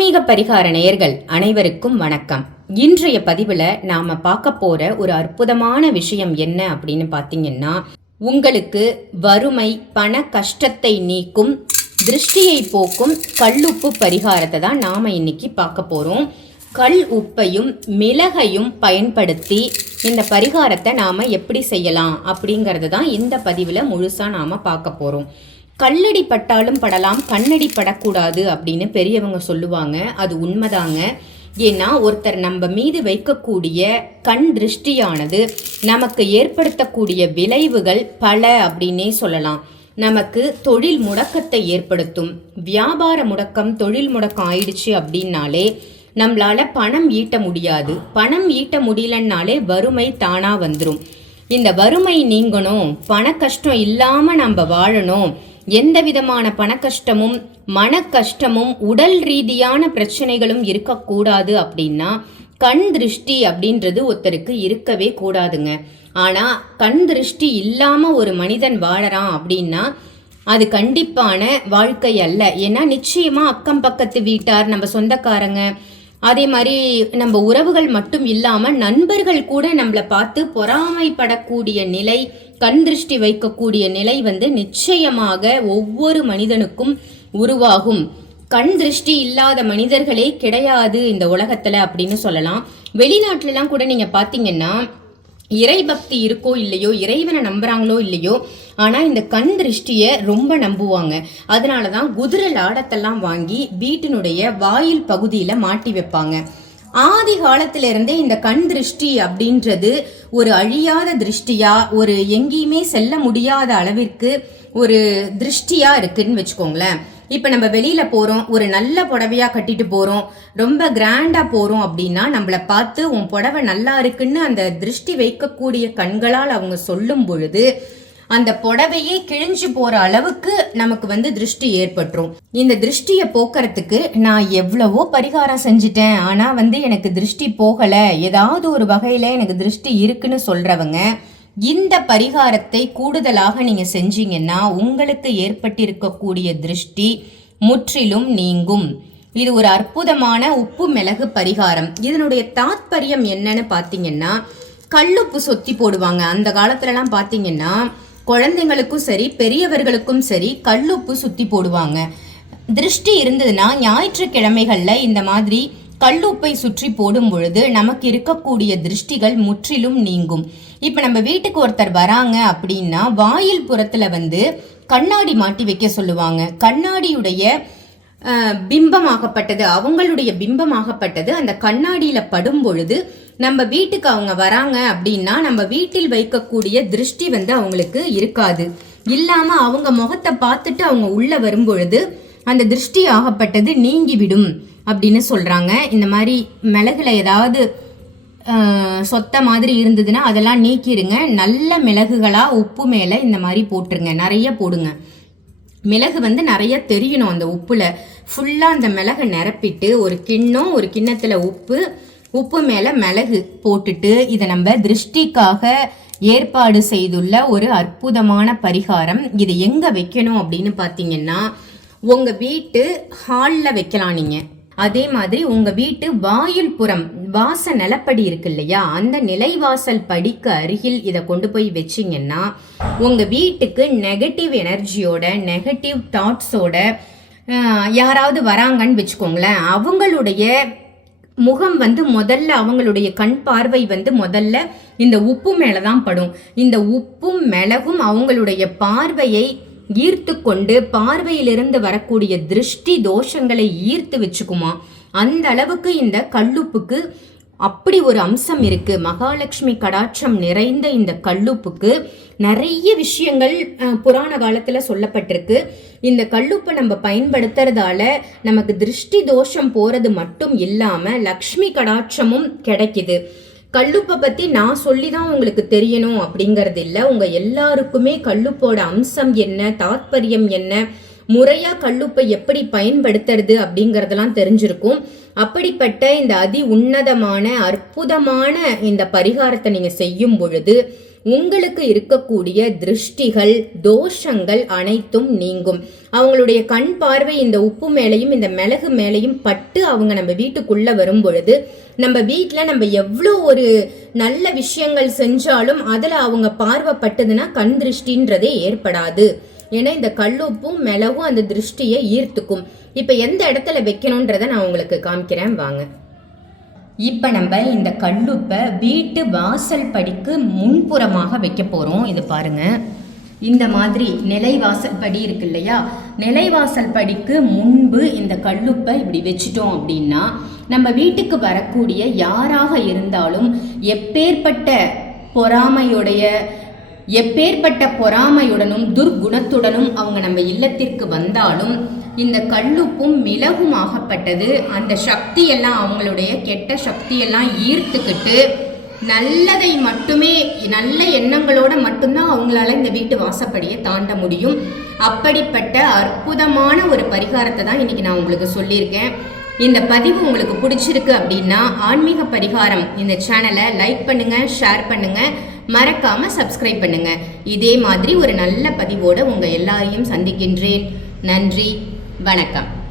ஆன்மீக பரிகார நேயர்கள் அனைவருக்கும் வணக்கம். இன்றைய பதிவில் நாம பார்க்க போற ஒரு அற்புதமான விஷயம் என்ன அப்படின்னு பார்த்தீங்கன்னா உங்களுக்கு வறுமை பண கஷ்டத்தை நீக்கும் திருஷ்டியை போக்கும் கல்லுப்பு பரிகாரத்தை தான் நாம இன்னைக்கு பார்க்க போறோம். கல் உப்பையும் மிளகையும் பயன்படுத்தி இந்த பரிகாரத்தை நாம எப்படி செய்யலாம் அப்படிங்கறது தான் இந்த பதிவில் முழுசா நாம பார்க்க போறோம். கல்லடி பட்டாலும் படலாம் கண்ணடி படக்கூடாது அப்படின்னு பெரியவங்க சொல்லுவாங்க. அது உண்மைதாங்க. ஏன்னா ஒருத்தர் நம்ம மீது வைக்கக்கூடிய கண் திருஷ்டியானது நமக்கு ஏற்படுத்தக்கூடிய விளைவுகள் பல அப்படின்னே சொல்லலாம். நமக்கு தொழில் முடக்கத்தை ஏற்படுத்தும். வியாபார முடக்கம் தொழில் முடக்கம் ஆயிடுச்சு அப்படின்னாலே நம்மளால பணம் ஈட்ட முடியாது. பணம் ஈட்ட முடியலன்னாலே வறுமை தானா வந்துடும் இந்த வறுமை நீங்கணும். பண கஷ்டம் இல்லாம நம்ம வாழணும். எந்த விதமான பண கஷ்டமும் மன கஷ்டமும் உடல் ரீதியான பிரச்சனைகளும் இருக்கக்கூடாது அப்படின்னா கண் திருஷ்டி அப்படின்றது ஒருத்தருக்கு இருக்கவே கூடாதுங்க. ஆனா கண் திருஷ்டி இல்லாம ஒரு மனிதன் வாழறான் அப்படின்னா அது கண்டிப்பான வாழ்க்கை அல்ல. ஏன்னா நிச்சயமா அக்கம் பக்கத்து வீட்டார் நம்ம சொந்தக்காரங்க அதே மாதிரி நம்ம உறவுகள் மட்டும் இல்லாமல் நண்பர்கள் கூட நம்மளை பார்த்து பொறாமைப்படக்கூடிய நிலை கண் திருஷ்டி வைக்கக்கூடிய நிலை வந்து நிச்சயமாக ஒவ்வொரு மனிதனுக்கும் உருவாகும். கண் திருஷ்டி இல்லாத மனிதர்களே கிடையாது இந்த உலகத்தில் அப்படின்னு சொல்லலாம். வெளிநாட்டிலலாம் கூட நீங்கள் பார்த்தீங்கன்னா இறை பக்தி இருக்கோ இல்லையோ இறைவனை நம்புறாங்களோ இல்லையோ ஆனால் இந்த கண் திருஷ்டியை ரொம்ப நம்புவாங்க. அதனால தான் குதிரை லாடத்தெல்லாம் வாங்கி வீட்டினுடைய வாயில் பகுதியில் மாட்டி வைப்பாங்க. ஆதி காலத்திலிருந்தே இந்த கண் திருஷ்டி அப்படின்றது ஒரு அழியாத திருஷ்டியா ஒரு எங்கேயுமே செல்ல முடியாத அளவிற்கு ஒரு திருஷ்டியா இருக்குன்னு வச்சுக்கோங்களேன். இப்போ நம்ம வெளியில போறோம் ஒரு நல்ல புடவையா கட்டிட்டு போறோம் ரொம்ப கிராண்டா போறோம் அப்படின்னா நம்மளை பார்த்து உன் புடவை நல்லா இருக்குன்னு அந்த திருஷ்டி வைக்கக்கூடிய கண்களால் அவங்க சொல்லும் பொழுது அந்த புடவையே கிழிஞ்சு போற அளவுக்கு நமக்கு வந்து திருஷ்டி ஏற்பட்டுரும். இந்த திருஷ்டியை போக்குறதுக்கு நான் எவ்வளவோ பரிகாரம் செஞ்சுட்டேன். ஆனா வந்து எனக்கு திருஷ்டி போகல. ஏதாவது ஒரு வகையில எனக்கு திருஷ்டி இருக்குன்னு சொல்றவங்க இந்த பரிகாரத்தை கூடுதலாக நீங்க செஞ்சீங்கன்னா உங்களுக்கு ஏற்பட்டிருக்கக்கூடிய திருஷ்டி முற்றிலும் நீங்கும். இது ஒரு அற்புதமான உப்பு மிளகு பரிகாரம். இதனுடைய தாத்பரியம் என்னன்னு பார்த்தீங்கன்னா கல்லுப்பு சொத்தி போடுவாங்க. அந்த காலத்துலலாம் பார்த்தீங்கன்னா குழந்தைங்களுக்கும் சரி பெரியவர்களுக்கும் சரி கல்லுப்பு சுத்தி போடுவாங்க. திருஷ்டி இருந்ததுன்னா ஞாயிற்றுக்கிழமைகளில் இந்த மாதிரி கல்லுப்பை சுற்றி போடும் பொழுது நமக்கு இருக்கக்கூடிய திருஷ்டிகள் முற்றிலும் நீங்கும். இப்போ நம்ம வீட்டுக்கு ஒருத்தர் வராங்க அப்படின்னா வாயில் புறத்தில் வந்து கண்ணாடி மாட்டி வைக்க சொல்லுவாங்க. கண்ணாடியுடைய பிம்பமாகப்பட்டது அவங்களுடைய பிம்பமாகப்பட்டது அந்த கண்ணாடியில் படும் பொழுது நம்ம வீட்டுக்கு அவங்க வராங்க அப்படின்னா நம்ம வீட்டில் வைக்கக்கூடிய திருஷ்டி வந்து அவங்களுக்கு இருக்காது. இல்லாம அவங்க முகத்தை பார்த்துட்டு அவங்க உள்ள வரும் பொழுது அந்த திருஷ்டி ஆகப்பட்டது நீங்கிவிடும் அப்படின்னு சொல்றாங்க. இந்த மாதிரி மிளகுல ஏதாவது சொத்த மாதிரி இருந்ததுன்னா அதெல்லாம் நீக்கிடுங்க. நல்ல மிளகுகளா உப்பு மேல இந்த மாதிரி போட்டுருங்க. நிறைய போடுங்க. மிளகு வந்து நிறைய தெரியணும் அந்த உப்புல. ஃபுல்லா அந்த மிளகை நிரப்பிட்டு ஒரு கிண்ணம் ஒரு கிண்ணத்துல உப்பு உப்பு மேலே மிளகு போட்டுட்டு இதை நம்ம திருஷ்டிக்காக ஏற்பாடு செய்துள்ள ஒரு அற்புதமான பரிகாரம். இது எங்கே வைக்கணும் அப்படின்னு பார்த்தீங்கன்னா உங்கள் வீட்டு ஹாலில் வைக்கலாம் நீங்க. அதே மாதிரி உங்கள் வீட்டு வாயில் புறம் வாச நிலப்படி இருக்கு இல்லையா? அந்த நிலைவாசல் படிக்கு அருகில் இதை கொண்டு போய் வச்சிங்கன்னா உங்கள் வீட்டுக்கு நெகட்டிவ் எனர்ஜியோட நெகட்டிவ் தாட்ஸோட யாராவது வராங்கன்னு வச்சுக்கோங்களேன் அவங்களுடைய முகம் வந்து முதல்ல அவங்களுடைய கண் பார்வை வந்து முதல்ல இந்த உப்பு மேலே தான் படும். இந்த உப்பும் மிளகும் அவங்களுடைய பார்வையை ஈர்த்து கொண்டு பார்வையிலிருந்து வரக்கூடிய திருஷ்டி தோஷங்களை ஈர்த்து வச்சுக்குமா. அந்த அளவுக்கு இந்த கல்லுப்புக்கு அப்படி ஒரு அம்சம் இருக்கு. மகாலட்சுமி கடாட்சம் நிறைந்த இந்த கல்லுப்புக்கு நிறைய விஷயங்கள் புராண காலத்துல சொல்லப்பட்டிருக்கு. இந்த கல்லுப்பை நம்ம பயன்படுத்துறதால நமக்கு திருஷ்டி தோஷம் போறது மட்டும் இல்லாம லக்ஷ்மி கடாட்சமும் கிடைக்குது. கல்லுப்பை பத்தி நான் சொல்லி தான் உங்களுக்கு தெரியணும் அப்படிங்கறது இல்லை. உங்க எல்லாருக்குமே கல்லுப்போட அம்சம் என்ன தாத்பரியம் என்ன முறையாக கல்லுப்பை எப்படி பயன்படுத்துறது அப்படிங்கிறதெல்லாம் தெரிஞ்சிருக்கும். அப்படிப்பட்ட இந்த அதி உன்னதமான அற்புதமான இந்த பரிகாரத்தை நீங்கள் செய்யும் பொழுது உங்களுக்கு இருக்கக்கூடிய திருஷ்டிகள் தோஷங்கள் அனைத்தும் நீங்கும். அவங்களுடைய கண் பார்வை இந்த உப்பு மேலையும் இந்த மிளகு மேலையும் பட்டு அவங்க நம்ம வீட்டுக்குள்ளே வரும் பொழுது நம்ம வீட்டில் நம்ம எவ்வளோ ஒரு நல்ல விஷயங்கள் செஞ்சாலும் அதில் அவங்க பார்வைப்பட்டதுன்னா கண் திருஷ்டின்றதே ஏற்படாது. ஏன்னா இந்த கல்லுப்பும் மிளகும் அந்த திருஷ்டியை ஈர்த்துக்கும். இப்போ எந்த இடத்துல வைக்கணுன்றதை நான் உங்களுக்கு காமிக்கிறேன் வாங்க. இப்போ நம்ம இந்த கல்லுப்பை வீட்டு வாசல் படிக்கு முன்புறமாக வைக்க போகிறோம் இது பாருங்க. இந்த மாதிரி நிலைவாசல் படி இருக்கு இல்லையா? நிலைவாசல் படிக்கு முன்பு இந்த கல்லுப்பை இப்படி வச்சிட்டோம் அப்படின்னா நம்ம வீட்டுக்கு வரக்கூடிய யாராக இருந்தாலும் எப்பேற்பட்ட பொறாமையுடைய எப்பேற்பட்ட பொறாமையுடனும் துர்குணத்துடனும் அவங்க நம்ம இல்லத்திற்கு வந்தாலும் இந்த கல்லுப்பும் மிளகும் ஆகப்பட்டது. அந்த சக்தியெல்லாம் அவங்களுடைய கெட்ட சக்தியெல்லாம் ஈர்த்துக்கிட்டு நல்லதை மட்டுமே நல்ல எண்ணங்களோட மட்டும்தான் அவங்களால இந்த வீட்டு வாசப்படியை தாண்ட முடியும். அப்படிப்பட்ட அற்புதமான ஒரு பரிகாரத்தை தான் இன்னைக்கு நான் உங்களுக்கு சொல்லியிருக்கேன். இந்த பதிவு உங்களுக்கு பிடிச்சிருக்கு அப்படின்னா ஆன்மீக பரிகாரம் இந்த சேனலை லைக் பண்ணுங்க ஷேர் பண்ணுங்கள் மறக்காம சப்ஸ்கிரைப் பண்ணுங்க. இதே மாதிரி ஒரு நல்ல பதிவோட உங்க எல்லாரையும் சந்திக்கின்றேன். நன்றி. வணக்கம்.